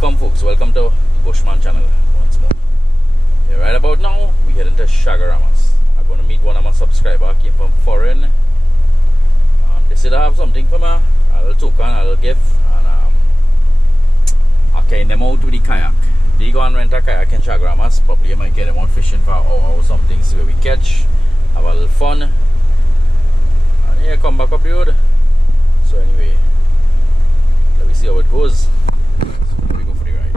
Welcome folks, welcome to Bushman channel once more. Yeah, right about now, we heading to Shagaramas. I'm going to meet one of my subscribers, came from foreign. They said I have something for me, a little token, a little gift, and I carry them out with the kayak. They go and rent a kayak in Shagaramas, probably I might get them out fishing for an hour or something, see where we catch, have a little fun, and yeah, come back up the road. So anyway, let me see how it goes. So let me go for the ride.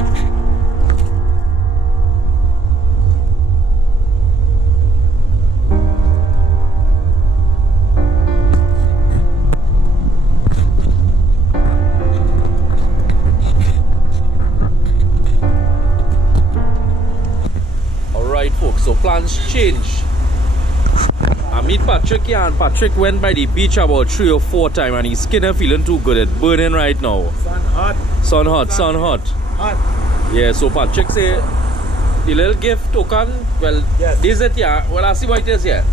Alright folks, so plans change. I meet Patrick here, and Patrick went by the beach about 3 or 4 times and his skin is feeling too good. It's burning right now. Sun hot. Sun hot, sun hot. Hot. Yeah, so Patrick say the little gift token, well, yes. This is it, yeah. Well, I see what it is here.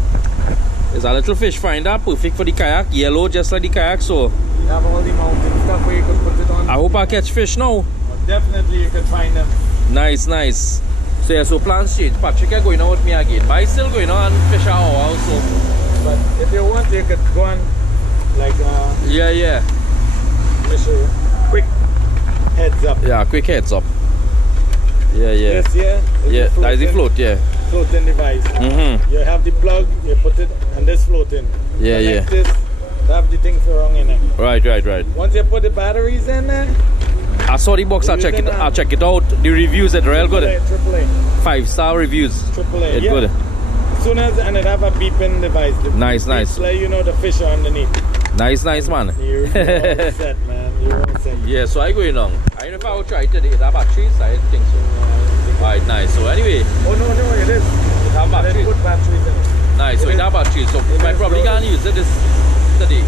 It's a little fish finder, perfect for the kayak, yellow just like the kayak, so You have all the mountain stuff where you can put it on. I hope I catch fish now. But definitely you can find them. Nice, nice. So yeah, so plans change. Patrick is going out with me again, but he's still going on and fish an hour also. But if you want, you could go on like Yeah. let me show you. Quick heads up. Yeah, quick heads up. Yeah. This here is Yeah, the that is the float, yeah. floating device. Mm-hmm. You have the plug, you put it, and this floating. Yeah. This, have the things wrong in it. Right. Once you put the batteries in there, I saw the box, I check it out. The reviews are real good. AAA. 5-star reviews. AAA. It's Yeah. good. As soon as and it have a beeping device. The Nice. beeps let you know the fish are underneath. Nice, man. You're all set, man. You're all set. Yeah, so I going on. I don't know if I will try today. It have batteries? I don't think so. Alright, nice. So anyway, Oh no, it is. it have They batteries. put batteries in it. Nice, so it have batteries. So I probably can use it this today.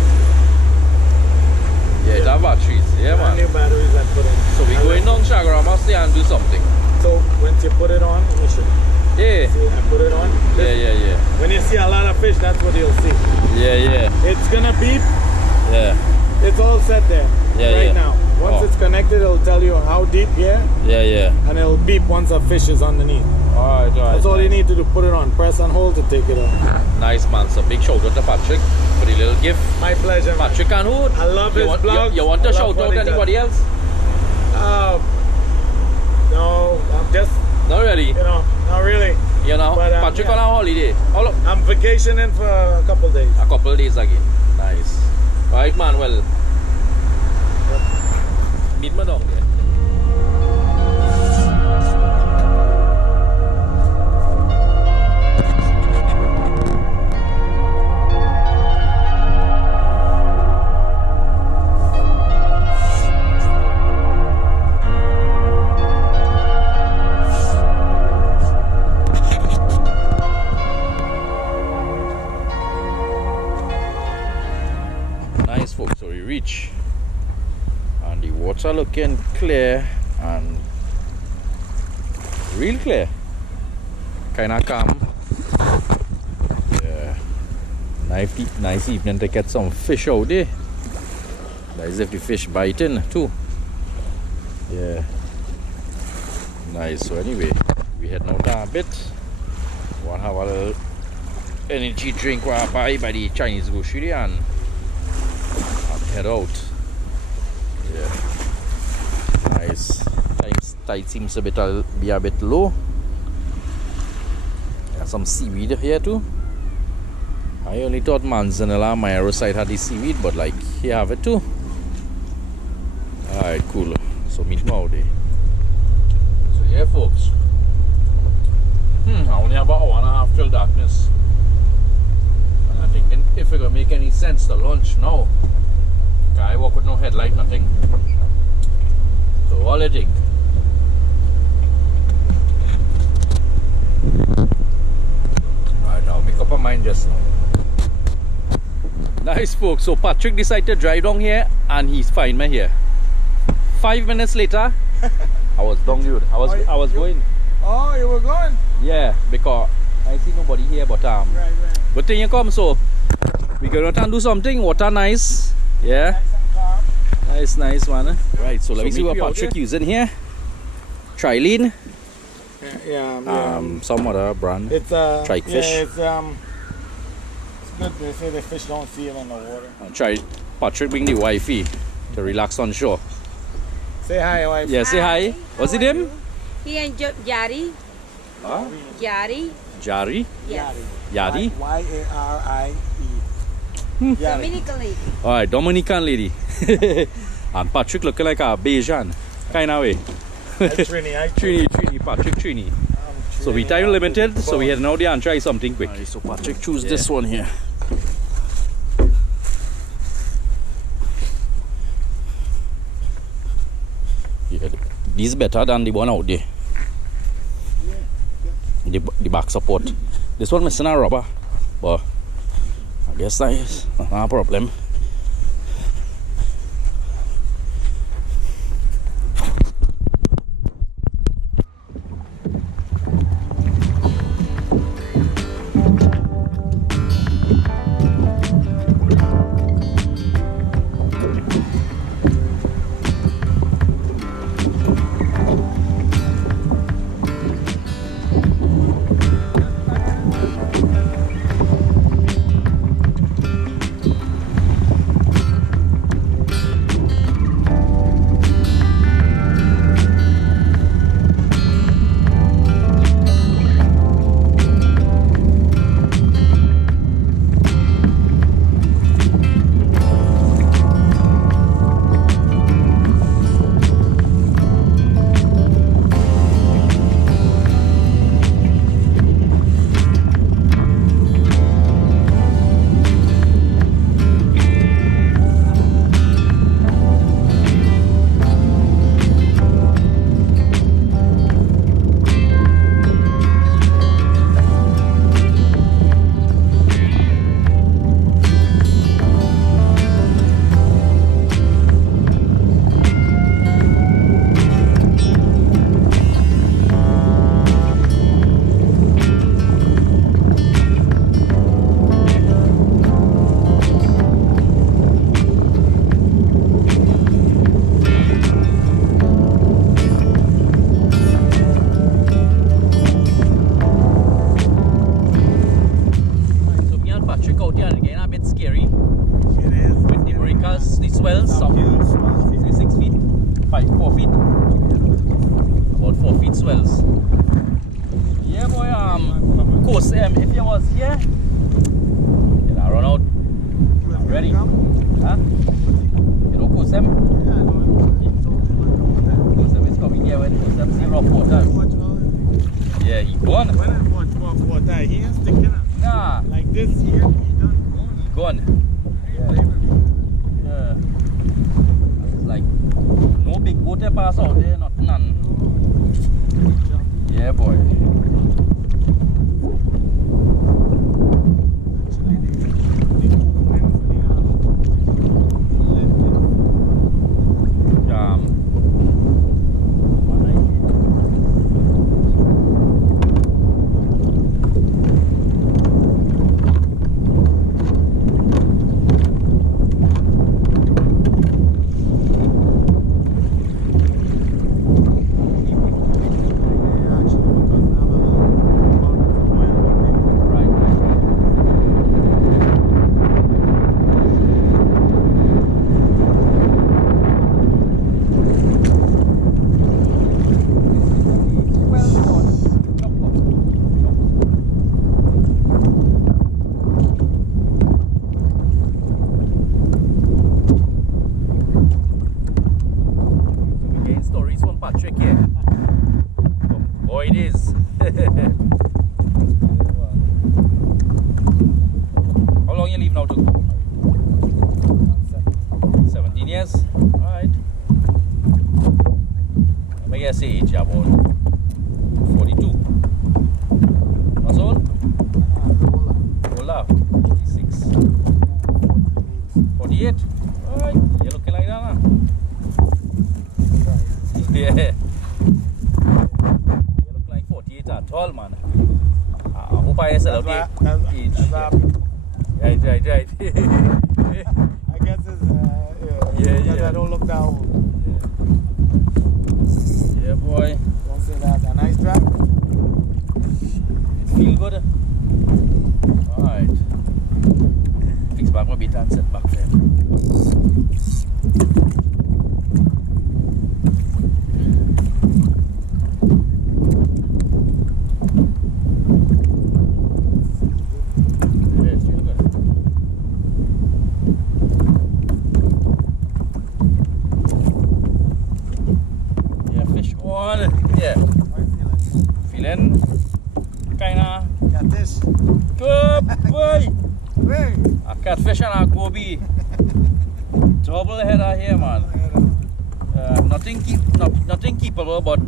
Yeah, it have batteries. Yeah, Brand man. new batteries that put in. So we going down Shagaramas there and do something. So once you put it on, you should Yeah. see. I put it on. Yeah. When you see a lot of fish, that's what you'll see. Yeah. It's gonna beep. Yeah. It's all set there right now. Once it's connected, it'll tell you how deep, Yeah. and it'll beep once a fish is underneath. Alright. That's all you need to do. Put it on. Press and hold to take it on. Nice, man. So big shout out to Patrick for the little gift. My pleasure. Man. Patrick and who? I love his blog. You want to shout out anybody else? No, I'm just, Not really. not really. You know, But, Patrick yeah. on a holiday. I'm vacationing for a couple days. A couple of days again. Nice. Right, man. Well, meet me down there. Nice folks, so we reach and the water looking clear and real clear, kinda calm. Yeah, nice evening to get some fish out there. That is if the fish biting too. Yeah, nice. So anyway, we heading out a bit. Want to have a little energy drink while I buy the Chinese grocery and head out. Yeah, nice. Tide seems to be a bit low. There's some seaweed here too. I only thought Manzanilla, my arrow side had the seaweed, but like here have it too. Alright, cool. So meet me out there. So yeah, folks. I only have about 1 hour and a half till darkness. And I'm thinking if it gonna make any sense to launch now. I walk with no headlight, nothing. So all I think. Right now, make up my mind just now. Nice folks, so Patrick decided to drive down here and he's find me here. 5 minutes later, I was down the road. I was going. Oh, you were going? Yeah, because I see nobody here but Right. but then you come, so we gonna try and do something. Water nice. Yeah. Nice and calm. Nice man. Right, so let me see what Patrick using here. Trilene. Yeah. Some other brand. It's Trike fish. Yeah, it's good. They say the fish don't see it in the water. Try Patrick bring the wifey to relax on shore. Say hi, wife. Yeah, say hi. What's it name? He and Yari. Huh? Yari. Jari? Yes. Yadi? Yarie. Dominican lady. Alright, Dominican lady. And Patrick looking like a Bajan. Kind of way. Trini, Patrick Trini. So we time limited, so we heading out there and try something quick. Right, so Patrick choose this one here. Yeah, this is better than the one out there. The back support. This one missing a rubber, but I guess that is not a problem. Swells, some 6 feet, 4 feet, about 4 feet swells. Yeah, boy. Of course, if you was here, you'll run out. I'm ready. Huh? You know Kosem? Kosem is coming here when Kosem see rough water. Yeah, he gone. When I watch rough water, he ain't sticking up. Nah. Like this here, he done gone. He gone. Yeah. It's like no big boat pass out there, not none. Yeah, boy. Patrick here. Boy, it is. How long you leave now to go? 17 years? Alright. I guess age about 42. That's all? Older? 46. 48? Alright. You're looking like that, huh? Yeah. You look like 48 at all, man. I hope I said okay. Age. Right. I guess it's yeah. I don't look that old. Yeah, boy. drop. It feel good. Alright. Fix back my beat and set back there. Yeah. Feeling kinda Catfish. good boy. Hey. A catfish and a goby. Double header here, man. Nothing keepable, but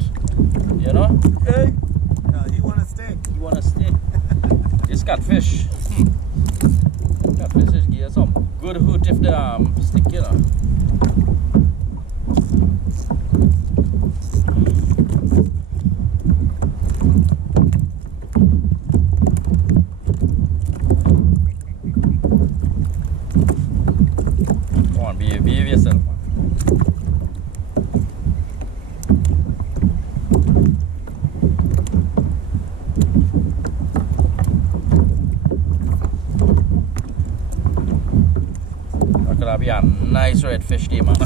you know. Hey. You wanna stay? You wanna stay? This catfish. Catfish is give some good hoot if the stick, you know. Behave yourself, man. That could be a nice red fish there, man.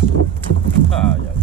Ah, yeah.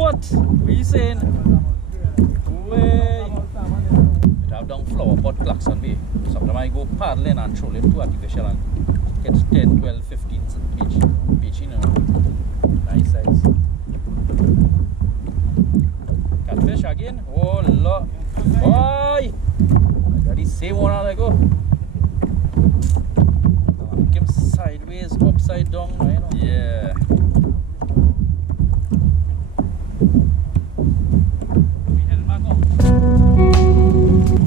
What? What are you saying? Way. It have down flower pot clocks on me. Sometimes I go paddling and troll it to artificial and get 10, 12, 15 beach, you know. Nice size. Catfish again? Oh Lord. Boy! I got the same one I go. Look him sideways, upside down, you know. Yeah.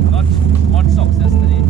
Not much success today.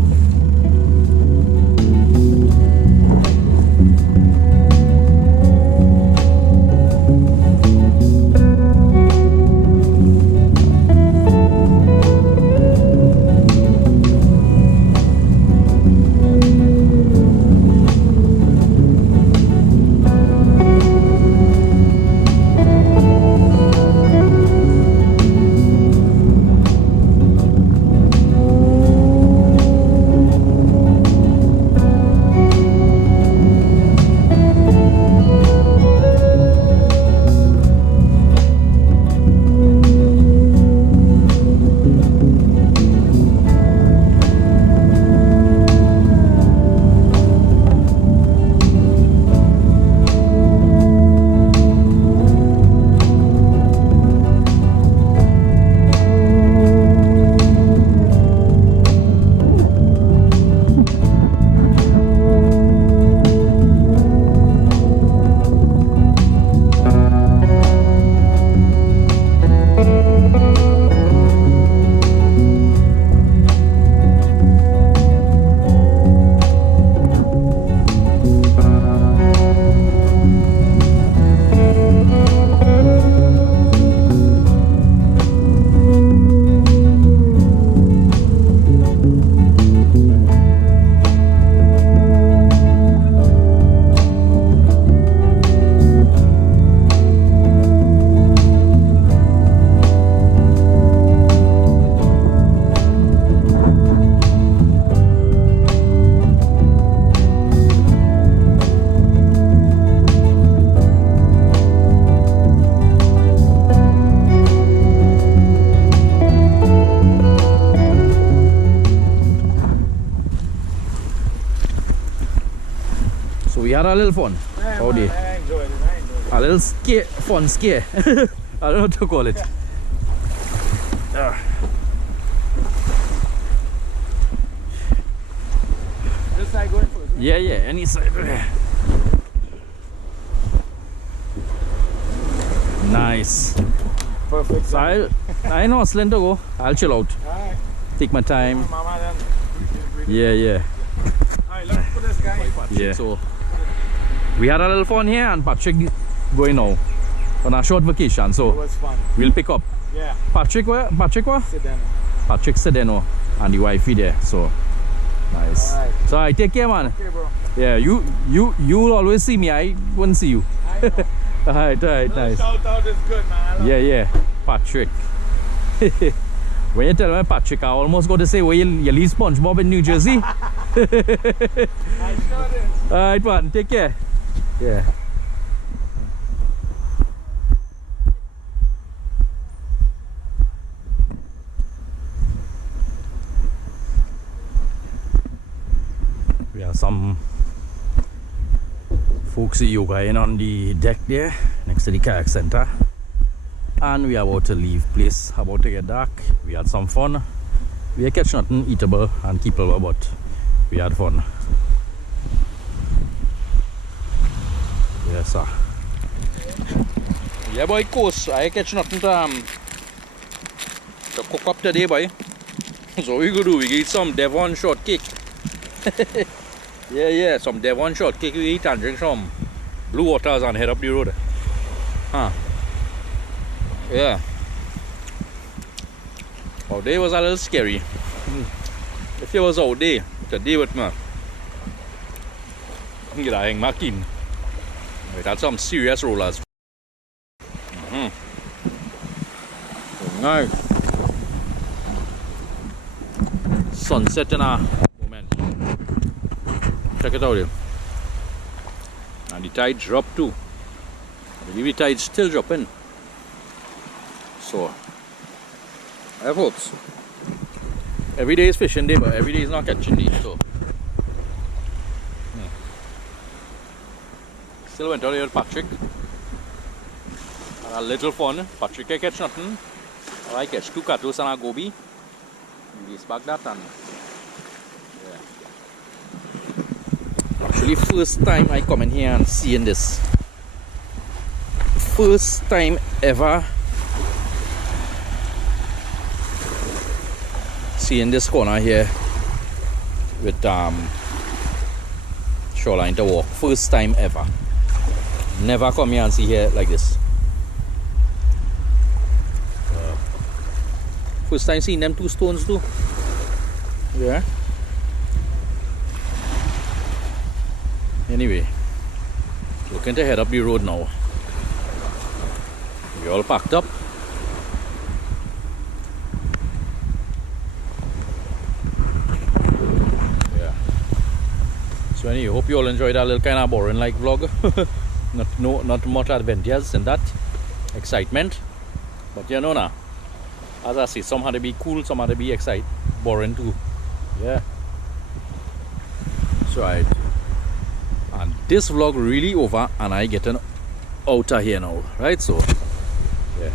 had a little fun. Yeah, How man, they? I enjoyed it. A little scare, fun scare. I don't know what to call it. This side going first, right? Yeah, any side. Nice. Perfect. So I know hustling to go. I'll chill out. Alright. Take my time. Mama then. Yeah. Alright, let's put this guy. Yeah. So we had a little fun here, and Patrick going now on a short vacation. It So was fun. we'll pick up. Yeah. Patrick where? Patrick what? Sit down. Patrick Sedeno and the wifey there. So nice. Alright. So I take care, man. Okay, bro. Yeah, you will always see me. I won't see you. I know. Alright, nice. Shout out is good, man. I love Yeah, Patrick. When you tell me Patrick, I almost got to say, well, you leave SpongeBob in New Jersey. I sure did. Alright, man, take care. Yeah. We have some folks yoga on the deck there next to the kayak center, and we are about to leave place, about to get dark. We had some fun. We catch nothing eatable and keepable, but we had fun. Yes, sir. Yeah, boy, course I catch nothing to cook up today, boy. So we go do, we eat some Devon shortcake. Yeah, some Devon shortcake we eat and drink some blue waters and head up the road. Huh. Yeah. Out there was a little scary. If you was out there today with me, you get a hang back in. We had some serious rollers. Nice. Sunset in a moment. Check it out here. And the tide dropped too. I believe the tide's still dropping. So I have hopes. Every day is fishing day, but every day is not catching these. So still went out here with Patrick. Had a little fun. Patrick I catch nothing. I catch 2 catus and a goby. Release back that and yeah. Actually first time I come in here and seeing this. First time ever seeing this corner here with shoreline to walk. First time ever. Never come here and see here like this. First time seeing them 2 stones too. Yeah. Anyway, looking to head up the road now. We all packed up. Yeah. So anyway, hope you all enjoyed that little kind of boring like vlog. not much adventures in that. Excitement. But you know now. As I say, some had to be cool, some had to be excited, boring too. Yeah. That's right. And this vlog really over and I getting out of here now. Right? So, yeah.